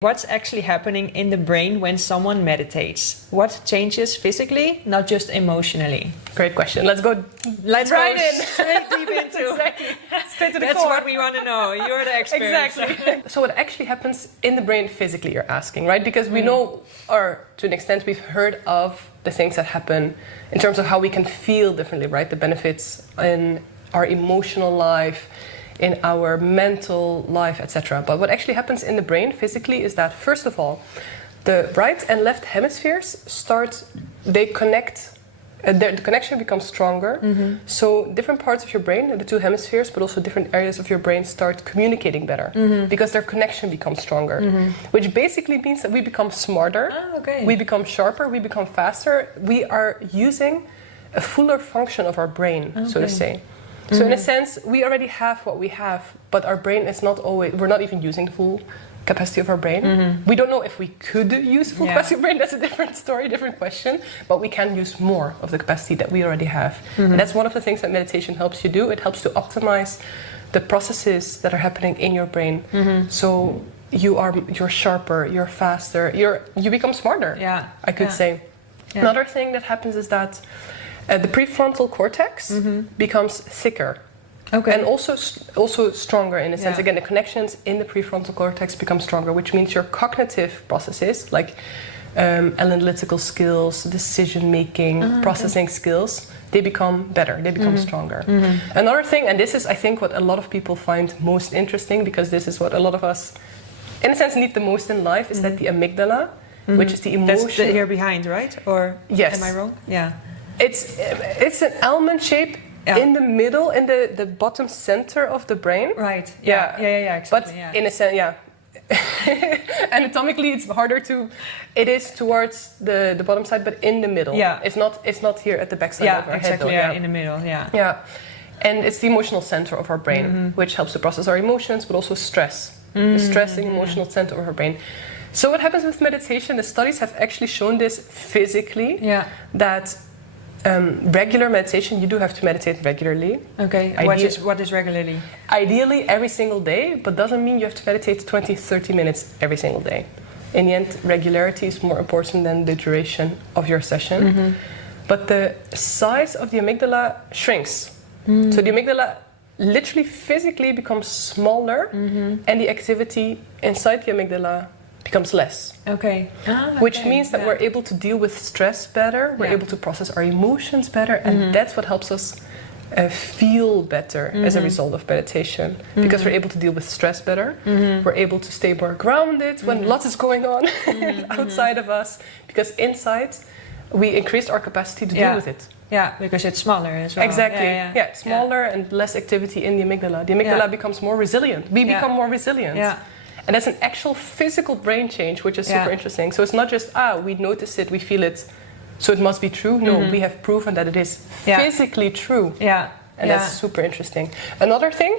What's actually happening in the brain when someone meditates? What changes physically, not just emotionally? Great question. Let's go right in. Straight deep into. Exactly. Straight to the That's core. what we want to know. You're the expert. Exactly. So what actually happens in the brain physically, you're asking, right? Because we know, or to an extent, we've heard of the things that happen in terms of how we can feel differently, right? The benefits in our emotional life, in our mental life, etc. But what actually happens in the brain physically is that, first of all, the right and left hemispheres they connect, the connection becomes stronger. So different parts of your brain, the two hemispheres, but also different areas of your brain start communicating better because their connection becomes stronger, which basically means that we become smarter, we become sharper, we become faster. We are using a fuller function of our brain, so to say. So in a sense, we already have what we have, but our brain is not always, we're not even using the full capacity of our brain. We don't know if we could use the full capacity of our brain, that's a different story, different question, but we can use more of the capacity that we already have. And that's one of the things that meditation helps you do. It helps to optimize the processes that are happening in your brain. So you're sharper, you're faster, you become smarter, I could say. Another thing that happens is that the prefrontal cortex becomes thicker and also stronger in a sense. Again, the connections in the prefrontal cortex become stronger, which means your cognitive processes, like analytical skills, decision-making, processing skills, they become better, they become stronger. Another thing, and this is, I think, what a lot of people find most interesting, because this is what a lot of us, in a sense, need the most in life, is that the amygdala, which is the emotion... That's the here behind, right? Or am I wrong? Yeah. It's an almond shape in the middle, in the bottom center of the brain. Right. Yeah. Exactly. But in a sense, anatomically, it's harder to. It is towards the bottom side, but in the middle. Yeah. It's not here at the back side of our head. Though. In the middle. Yeah. Yeah. And it's the emotional center of our brain, which helps to process our emotions, but also stress. The stress and emotional center of our brain. So what happens with meditation? The studies have actually shown this physically. That. Regular meditation, you do have to meditate regularly. Okay, what is regularly? Ideally every single day, but doesn't mean you have to meditate 20-30 minutes every single day. In the end, regularity is more important than the duration of your session. But the size of the amygdala shrinks. So the amygdala literally physically becomes smaller, and the activity inside the amygdala becomes less. Which means that we're able to deal with stress better, we're able to process our emotions better, and that's what helps us feel better as a result of meditation. Because we're able to deal with stress better, we're able to stay more grounded when lots is going on outside of us, because inside we increased our capacity to deal with it. Yeah, because it's smaller as well. Exactly. It's smaller and less activity in the amygdala. The amygdala becomes more resilient. We become more resilient. And that's an actual physical brain change, which is super interesting. So it's not just, we notice it, we feel it, so it must be true. No, we have proven that it is physically true. And that's super interesting. Another thing...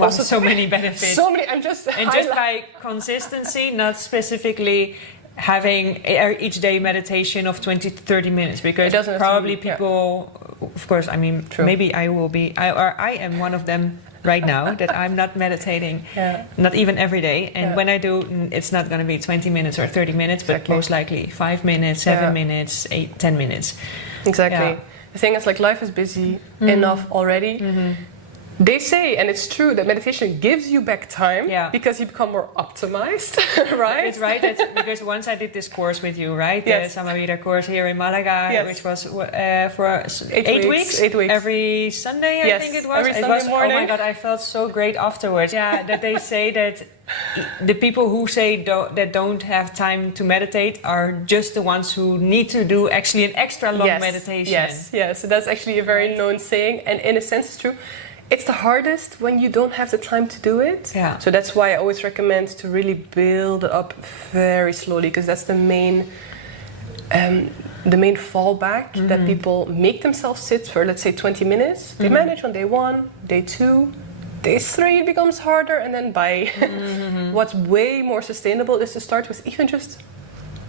Also so many benefits. So many, and just by consistency, not specifically having each day meditation of 20 to 30 minutes, because probably people, of course, I mean, maybe I will be, I am one of them right now, that I'm not meditating, not even every day. And when I do, it's not going to be 20 minutes or 30 minutes, but most likely 5 minutes, 7 minutes, 8, 10 minutes. Exactly. The thing is, like, life is busy enough already. They say, and it's true, that meditation gives you back time because you become more optimized, right? It's right, because once I did this course with you, right? The SAMAVIRA course here in Malaga, which was for 8 weeks. 8 weeks. Every Sunday, I think it was. Every Sunday morning. Oh my God, I felt so great afterwards. That they say that the people who say that don't have time to meditate are just the ones who need to do actually an extra long meditation. So that's actually a very known saying, and in a sense it's true. It's the hardest when you don't have the time to do it. So that's why I always recommend to really build it up very slowly, because that's the main fallback, that people make themselves sit for, let's say, 20 minutes. They manage on day 1, day 2, day 3 it becomes harder, and then by what's way more sustainable is to start with even just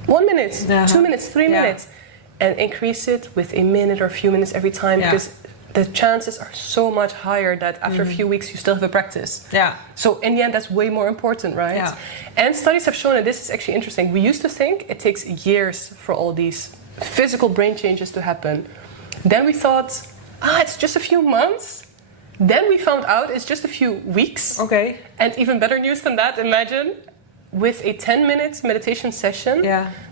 1 minute, 2 minutes, 3 minutes, and increase it with a minute or a few minutes every time, because the chances are so much higher that after a few weeks you still have a practice. Yeah. So in the end, that's way more important, right? Yeah. And studies have shown, and this is actually interesting, we used to think it takes years for all these physical brain changes to happen. Then we thought, it's just a few months. Then we found out it's just a few weeks. Okay. And even better news than that, imagine with a 10-minute meditation session,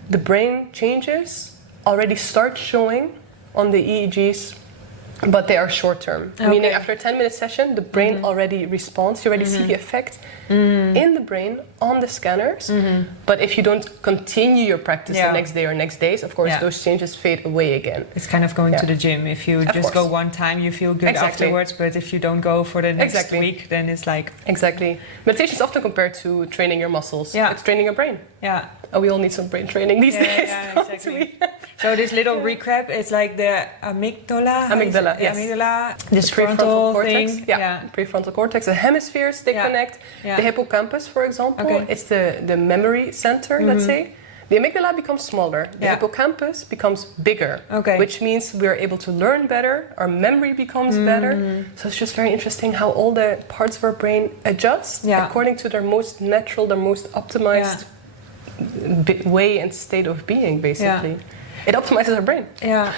the brain changes already start showing on the EEGs, but they are short term. Okay. Meaning after a 10-minute session, the brain already responds. You already see the effect in the brain on the scanners. But if you don't continue your practice the next day or next days, of course, those changes fade away again. It's kind of going to the gym. If you just go one time, you feel good afterwards. But if you don't go for the next week, then it's like... Exactly. Meditation is often compared to training your muscles. Yeah. It's training your brain. Yeah. Oh, we all need some brain training these days. Yeah, exactly. So this little recap, it's like the amygdala. Amygdala, yes. Amygdala, this prefrontal cortex. Thing. Yeah. Prefrontal cortex. The hemispheres, they connect. Yeah. The hippocampus, for example, it's the memory center, let's say. The amygdala becomes smaller. The hippocampus becomes bigger, which means we're able to learn better. Our memory becomes better. So it's just very interesting how all the parts of our brain adjust according to their most natural, their most optimized way and state of being, basically. It optimizes our brain. Yeah.